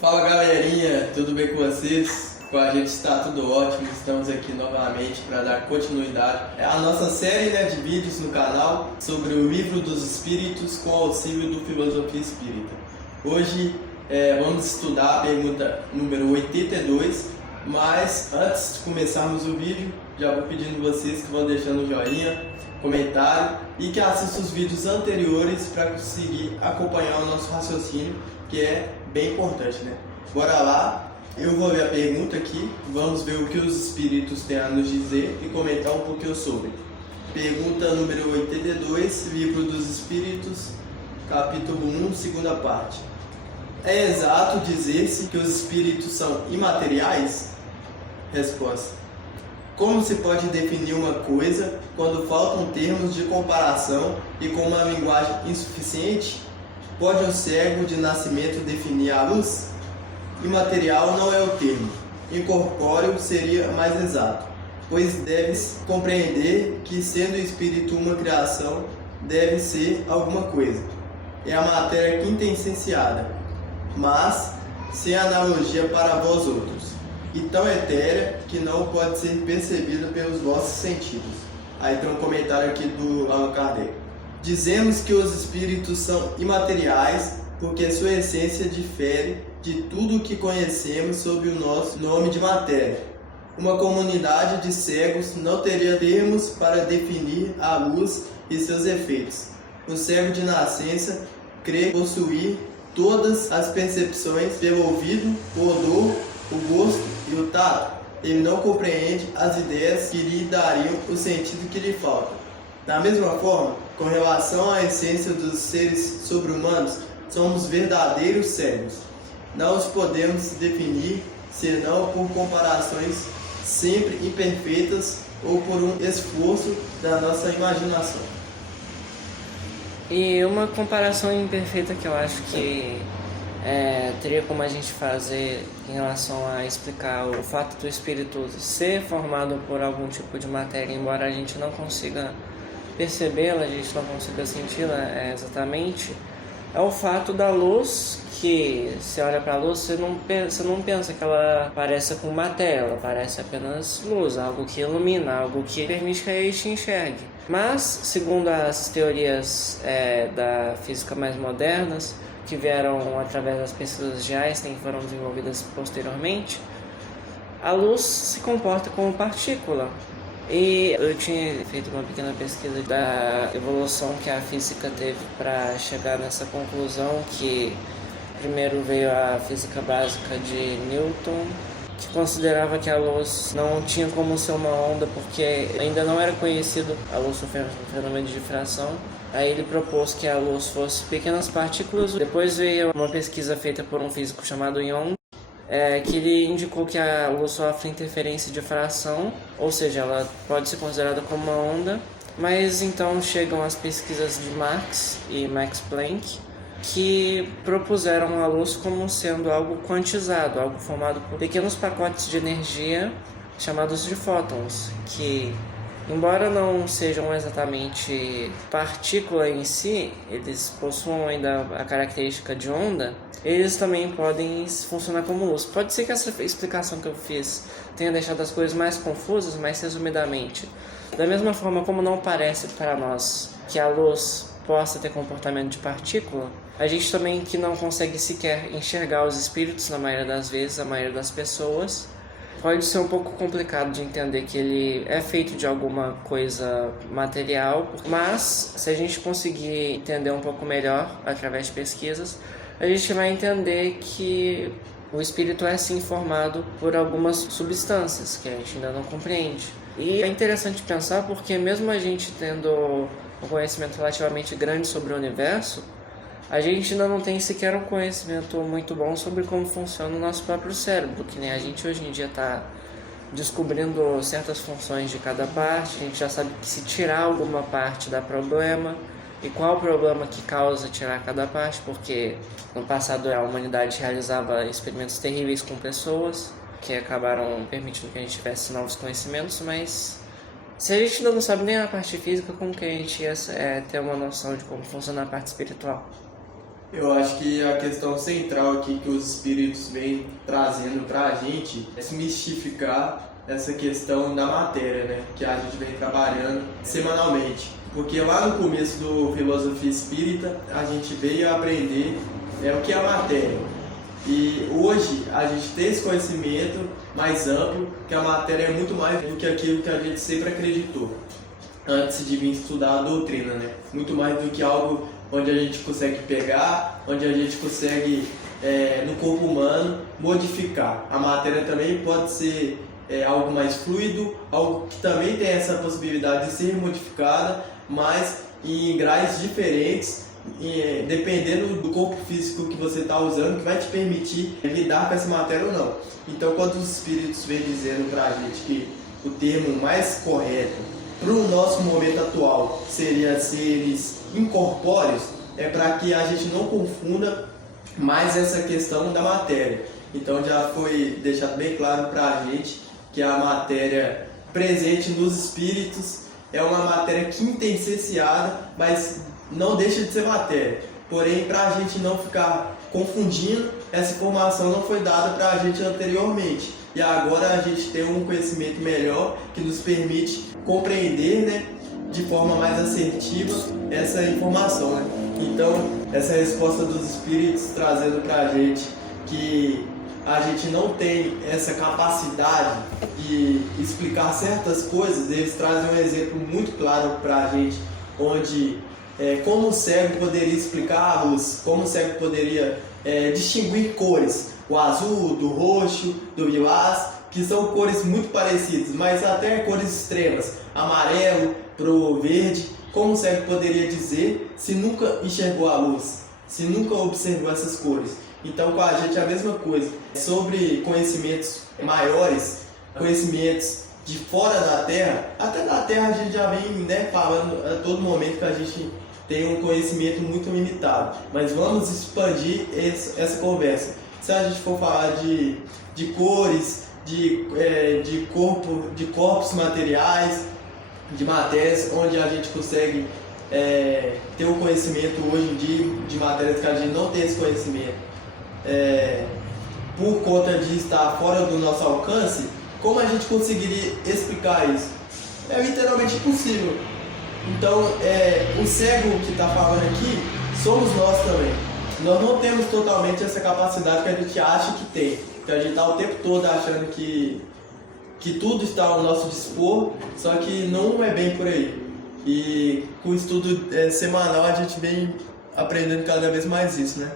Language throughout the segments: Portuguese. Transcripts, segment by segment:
Fala galerinha, tudo bem com vocês? Com a gente está tudo ótimo, estamos aqui novamente para dar continuidade à nossa série de vídeos no canal sobre o Livro dos Espíritos com auxílio do Filosofia Espírita. Hoje vamos estudar a pergunta número 82, mas antes de começarmos o vídeo, já vou pedindo vocês que vão deixando o joinha, comentário e que assistam os vídeos anteriores para conseguir acompanhar o nosso raciocínio, que é bem importante, né? Bora lá, eu vou ler a pergunta aqui, vamos ver o que os espíritos têm a nos dizer e comentar um pouquinho sobre. Pergunta número 82, Livro dos Espíritos, capítulo 1, segunda parte. É exato dizer-se que os espíritos são imateriais? Resposta. Como se pode definir uma coisa quando faltam termos de comparação e com uma linguagem insuficiente? Pode um cego de nascimento definir a luz? Imaterial não é o termo. Incorpóreo seria mais exato, pois deve-se compreender que, sendo o espírito uma criação, deve ser alguma coisa. É a matéria quintessenciada, mas sem analogia para vós outros, e tão etérea que não pode ser percebida pelos vossos sentidos. Aí tem um comentário aqui do Allan Kardec. Dizemos que os espíritos são imateriais porque sua essência difere de tudo o que conhecemos sob o nosso nome de matéria. Uma comunidade de cegos não teria termos para definir a luz e seus efeitos. O cego de nascença crê possuir todas as percepções pelo ouvido, o odor, o gosto e o tato. Ele não compreende as ideias que lhe dariam o sentido que lhe falta. Da mesma forma, com relação à essência dos seres sobre-humanos, somos verdadeiros cegos. Não os podemos definir senão por comparações sempre imperfeitas ou por um esforço da nossa imaginação. E uma comparação imperfeita que eu acho que teria como a gente fazer em relação a explicar o fato do espírito ser formado por algum tipo de matéria, embora a gente não consiga percebê-la, a gente não consiga senti-la exatamente, é o fato da luz, que você olha para a luz, você não pensa que ela parece com matéria, ela parece apenas luz, algo que ilumina, algo que permite que a gente enxergue. Mas, segundo as teorias da física mais modernas, que vieram através das pesquisas de Einstein e foram desenvolvidas posteriormente, a luz se comporta como partícula. E eu tinha feito uma pequena pesquisa da evolução que a física teve para chegar nessa conclusão, que primeiro veio a física básica de Newton, que considerava que a luz não tinha como ser uma onda porque ainda não era conhecido a luz sofrendo um fenômeno de difração. Aí ele propôs que a luz fosse pequenas partículas. Depois veio uma pesquisa feita por um físico chamado Young, que ele indicou que a luz sofre interferência de difração, ou seja, ela pode ser considerada como uma onda. Mas então chegam as pesquisas de Marx e Max Planck, que propuseram a luz como sendo algo quantizado, algo formado por pequenos pacotes de energia chamados de fótons, que, embora não sejam exatamente partícula em si, eles possuam ainda a característica de onda, eles também podem funcionar como luz. Pode ser que essa explicação que eu fiz tenha deixado as coisas mais confusas, mas resumidamente, da mesma forma como não parece para nós que a luz possa ter comportamento de partícula, a gente também que não consegue sequer enxergar os espíritos na maioria das vezes, a maioria das pessoas, pode ser um pouco complicado de entender que ele é feito de alguma coisa material, mas se a gente conseguir entender um pouco melhor através de pesquisas, a gente vai entender que o espírito é sim formado por algumas substâncias que a gente ainda não compreende. E é interessante pensar porque mesmo a gente tendo um conhecimento relativamente grande sobre o universo, a gente ainda não tem sequer um conhecimento muito bom sobre como funciona o nosso próprio cérebro, que nem a gente hoje em dia está descobrindo certas funções de cada parte. A gente já sabe que se tirar alguma parte dá problema, e qual o problema que causa tirar cada parte, porque no passado a humanidade realizava experimentos terríveis com pessoas, que acabaram permitindo que a gente tivesse novos conhecimentos, mas se a gente ainda não sabe nem a parte física, como que a gente ia ter uma noção de como funciona a parte espiritual? Eu acho que a questão central aqui que os espíritos vêm trazendo para a gente é desmistificar essa questão da matéria, né? Que a gente vem trabalhando semanalmente. Porque lá no começo do Filosofia Espírita, a gente veio aprender o que é a matéria. E hoje a gente tem esse conhecimento mais amplo, que a matéria é muito mais do que aquilo que a gente sempre acreditou antes de vir estudar a doutrina, né? Muito mais do que algo onde a gente consegue pegar, onde a gente consegue, no corpo humano, modificar. A matéria também pode ser algo mais fluido, algo que também tem essa possibilidade de ser modificada, mas em graus diferentes, dependendo do corpo físico que você está usando, que vai te permitir lidar com essa matéria ou não. Então, quando os espíritos vêm dizendo para a gente que o termo mais correto para o nosso momento atual seria seres incorpóreos, é para que a gente não confunda mais essa questão da matéria. Então já foi deixado bem claro para a gente que a matéria presente nos espíritos é uma matéria quintessenciada, mas não deixa de ser matéria. Porém, para a gente não ficar confundindo, essa informação não foi dada para a gente anteriormente. E agora a gente tem um conhecimento melhor que nos permite compreender, né, de forma mais assertiva essa informação, né? Então, essa resposta dos espíritos trazendo para a gente que a gente não tem essa capacidade de explicar certas coisas, eles trazem um exemplo muito claro para a gente, onde como o cego poderia explicar a luz, como o cego poderia distinguir cores, o azul, do roxo, do lilás, que são cores muito parecidas, mas até cores extremas, amarelo pro verde. Como o cego poderia dizer se nunca enxergou a luz, se nunca observou essas cores? Então, com a gente é a mesma coisa. Sobre conhecimentos maiores, conhecimentos de fora da Terra, até da Terra a gente já vem, né, falando a todo momento que a gente tem um conhecimento muito limitado. Mas vamos expandir essa conversa. Se a gente for falar de cores, de corpos materiais, de matérias, onde a gente consegue ter um conhecimento hoje em dia de matérias que a gente não tem esse conhecimento, por conta de estar fora do nosso alcance, como a gente conseguiria explicar isso? É literalmente impossível. Então, o cego que está falando aqui somos nós também. Nós não temos totalmente essa capacidade que a gente acha que tem, que a gente está o tempo todo achando que tudo está ao nosso dispor, só que não é bem por aí. E com o estudo semanal a gente vem aprendendo cada vez mais isso, né?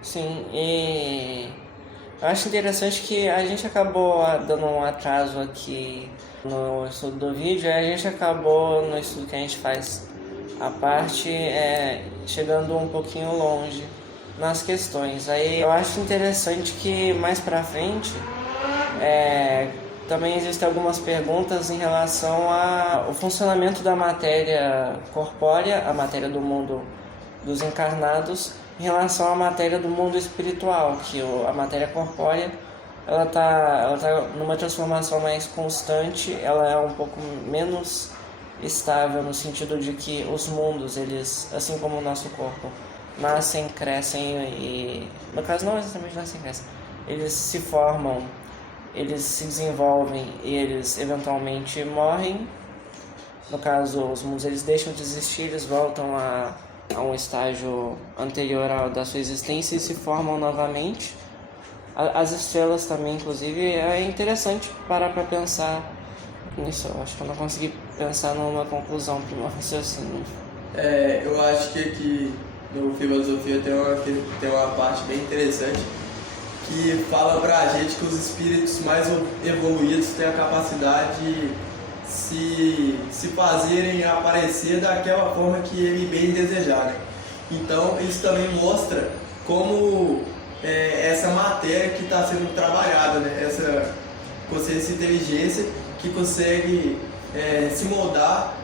Sim, e eu acho interessante que a gente acabou dando um atraso aqui no estudo do vídeo, e a gente acabou no estudo que a gente faz a parte chegando um pouquinho longe nas questões. Aí eu acho interessante que mais pra frente também existem algumas perguntas em relação ao funcionamento da matéria corpórea, a matéria do mundo dos encarnados, em relação à matéria do mundo espiritual, que a matéria corpórea ela tá numa transformação mais constante, ela é um pouco menos estável no sentido de que os mundos, eles, assim como o nosso corpo, nascem, crescem e, no caso não exatamente nascem, crescem, eles se formam, eles se desenvolvem e eles eventualmente morrem. No caso, os mundos eles deixam de existir, eles voltam a um estágio anterior ao da sua existência e se formam novamente. As estrelas também, inclusive, é interessante parar para pensar nisso. Eu acho que eu não consegui pensar numa conclusão para o meu raciocínio. Eu acho que aqui no Filosofia tem uma parte bem interessante que fala pra gente que os espíritos mais evoluídos têm a capacidade de se fazerem aparecer daquela forma que ele bem desejar, né? Então isso também mostra como essa matéria que está sendo trabalhada, né? Essa consciência e inteligência que consegue se moldar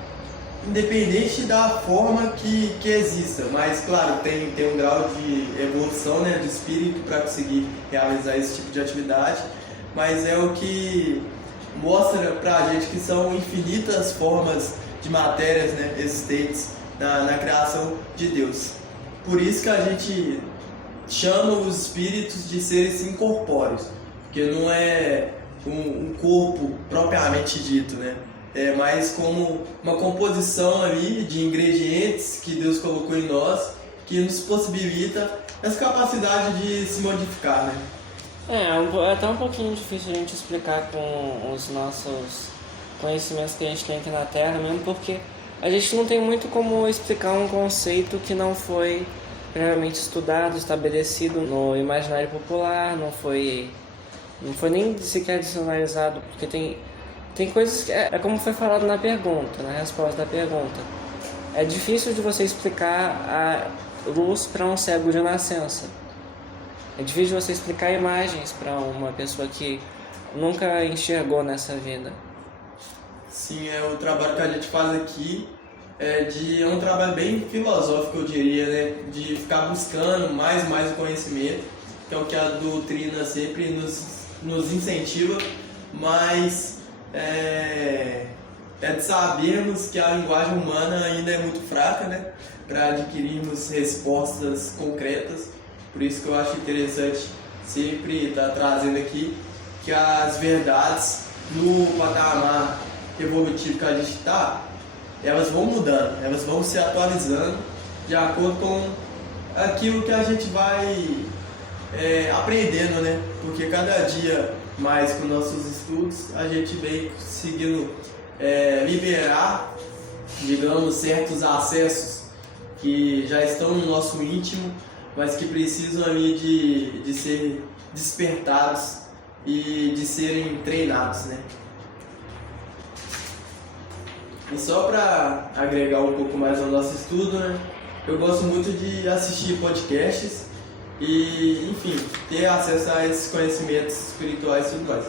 independente da forma que exista, mas claro, tem um grau de evolução, né, do espírito para conseguir realizar esse tipo de atividade, mas é o que mostra para a gente que são infinitas formas de matérias, né, existentes na criação de Deus. por isso que a gente chama os espíritos de seres incorpóreos, porque não é um corpo propriamente dito, né? É mais como uma composição ali de ingredientes que Deus colocou em nós, que nos possibilita essa capacidade de se modificar, né? É até um pouquinho difícil a gente explicar com os nossos conhecimentos que a gente tem aqui na Terra, mesmo porque a gente não tem muito como explicar um conceito que não foi previamente estudado, estabelecido no imaginário popular, não foi nem sequer dicionarizado, porque tem coisas que é como foi falado na pergunta, na resposta da pergunta. É difícil de você explicar a luz para um cego de nascença. É difícil de você explicar imagens para uma pessoa que nunca enxergou nessa vida. Sim, o trabalho que a gente faz aqui é um trabalho bem filosófico, eu diria, né? De ficar buscando mais o conhecimento, que é o que a doutrina sempre nos incentiva, mas de sabermos que a linguagem humana ainda é muito fraca, né? Para adquirirmos respostas concretas. Por isso que eu acho interessante sempre estar trazendo aqui que as verdades no patamar evolutivo que a gente está, elas vão mudando, elas vão se atualizando de acordo com aquilo que a gente vai aprendendo, né? Porque cada dia mais com nossos estudos a gente vem conseguindo liberar, digamos, certos acessos que já estão no nosso íntimo, mas que precisam ali de ser despertados e de serem treinados, né? E só para agregar um pouco mais ao nosso estudo, né? Eu gosto muito de assistir podcasts e, enfim, ter acesso a esses conhecimentos espirituais e tudo mais.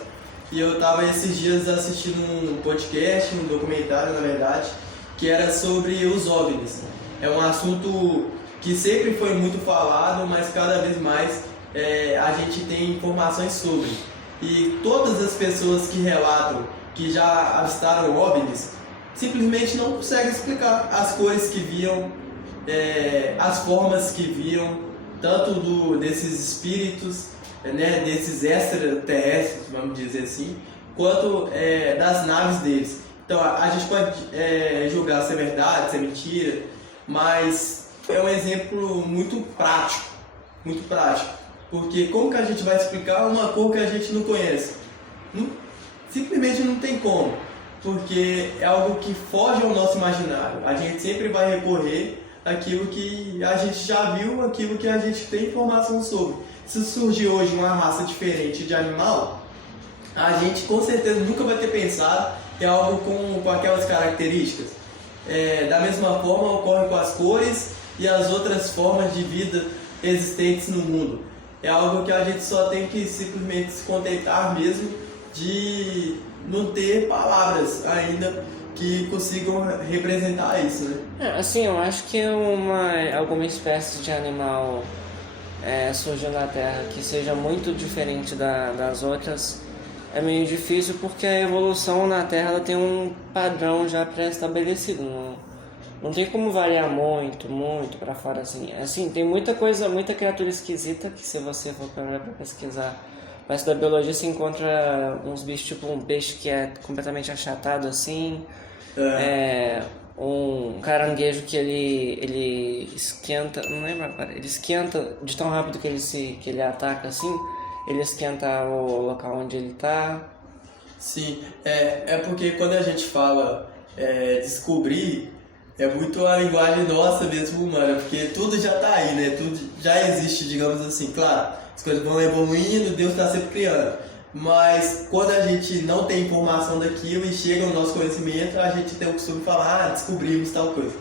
E eu estava esses dias assistindo um podcast, um documentário, na verdade, que era sobre os OVNIs. É um assunto que sempre foi muito falado, mas cada vez mais a gente tem informações sobre. E todas as pessoas que relatam que já avistaram OVNIs simplesmente não conseguem explicar as cores que viam, as formas que viam, tanto desses espíritos, né, desses extraterrestres, vamos dizer assim, quanto das naves deles. Então a gente pode julgar se é verdade, se é mentira, mas é um exemplo muito prático, porque como que a gente vai explicar uma cor que a gente não conhece? Simplesmente não tem como, porque é algo que foge ao nosso imaginário. A gente sempre vai recorrer àquilo que a gente já viu, àquilo que a gente tem informação sobre. Se surgir hoje uma raça diferente de animal, a gente com certeza nunca vai ter pensado em algo com aquelas características. Da mesma forma ocorre com as cores e as outras formas de vida existentes no mundo. É algo que a gente só tem que simplesmente se contentar mesmo de não ter palavras ainda que consigam representar isso, né? Assim, eu acho que alguma espécie de animal surgiu na Terra que seja muito diferente das outras é meio difícil, porque a evolução na Terra ela tem um padrão já pré-estabelecido. Não tem como variar muito para fora assim. Assim, tem muita criatura esquisita que, se você for para pesquisar parte da biologia, você encontra uns bichos, tipo um peixe que é completamente achatado assim, um caranguejo que ele esquenta, não lembro agora, ele esquenta de tão rápido que ele ataca assim, ele esquenta o local onde ele está. Sim, porque quando a gente fala descobrir, é muito a linguagem nossa mesmo humana, porque tudo já está aí, né? Tudo já existe, digamos assim. Claro, as coisas vão evoluindo, Deus está sempre criando. Mas quando a gente não tem informação daquilo e chega ao nosso conhecimento, a gente tem o costume de falar, descobrimos tal coisa.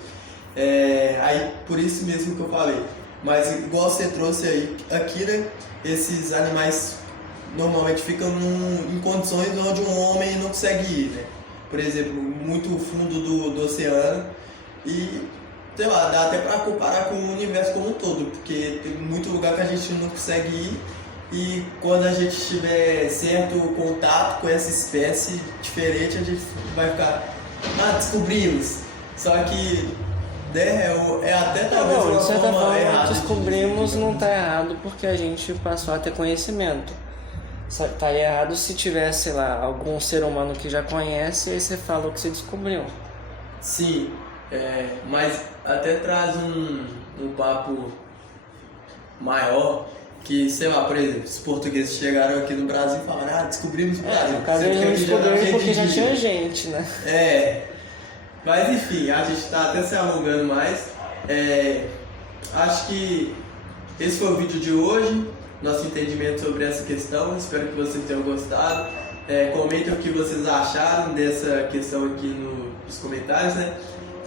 Aí, por isso mesmo que eu falei. Mas igual você trouxe aí, aqui, né? Esses animais normalmente ficam em condições onde um homem não consegue ir, né? Por exemplo, muito fundo do oceano. E, sei lá, dá até para comparar com o universo como um todo, porque tem muito lugar que a gente não consegue ir, e quando a gente tiver certo contato com essa espécie diferente, a gente vai ficar, descobrimos. Só que né? É até talvez Não, uma de certa forma, errada de descobrimos dizer, não tá errado porque a gente passou a ter conhecimento. Só tá errado se tivesse, sei lá, algum ser humano que já conhece e aí você fala o que você descobriu. Sim, mas até traz um papo maior que, sei lá, por exemplo, os portugueses chegaram aqui no Brasil e falaram, descobrimos o Brasil. No caso eles não descobriram porque já tinha gente, né? Mas enfim, a gente está até se alongando mais. Acho que esse foi o vídeo de hoje, nosso entendimento sobre essa questão. Espero que vocês tenham gostado. Comentem o que vocês acharam dessa questão aqui nos comentários, né?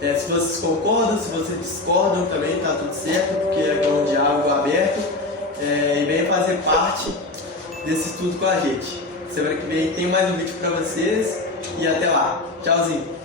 Se vocês concordam, se vocês discordam também, tá tudo certo, porque é um diálogo aberto. E venha fazer parte desse estudo com a gente. Semana que vem tem mais um vídeo para vocês e até lá. Tchauzinho!